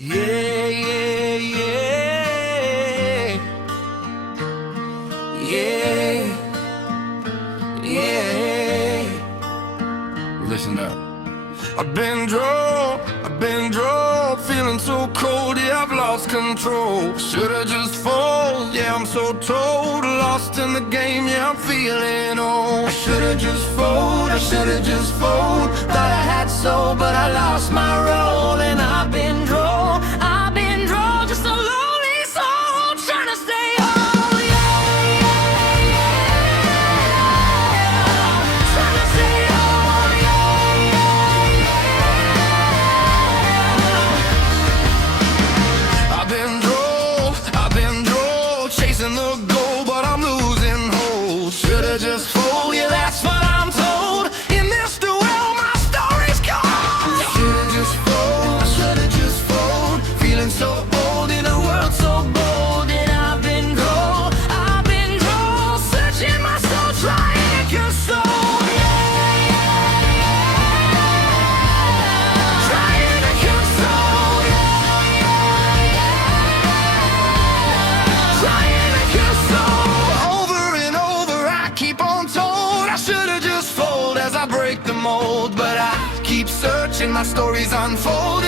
Yeah, yeah, yeah. Yeah, yeah. Listen up. I've been Droll, feeling so cold, yeah, I've lost control. Should've just fold, yeah, I'm so told. Lost in the game, yeah, I'm feeling old. I should've just fold, thought I had soul, but I lost my role. And I've been Droll, just a lonely soul, trying to stay whole, yeah, yeah, yeah. Trying to stay whole, yeah, yeah. I've been Droll, chasing the goal, but I'm losing hold. Should've just fold, yeah, that's what I'm told. In this duel, my story's cold. Should've just fold, feeling so old in a world so bold. And I've been Droll, searching my soul, trying to console. Yeah, yeah, yeah. Trying to console. Yeah, yeah, yeah. Trying to console. Over and over, I keep on told I should've just fold as I break the mold, but I keep searching, my story's unfolding.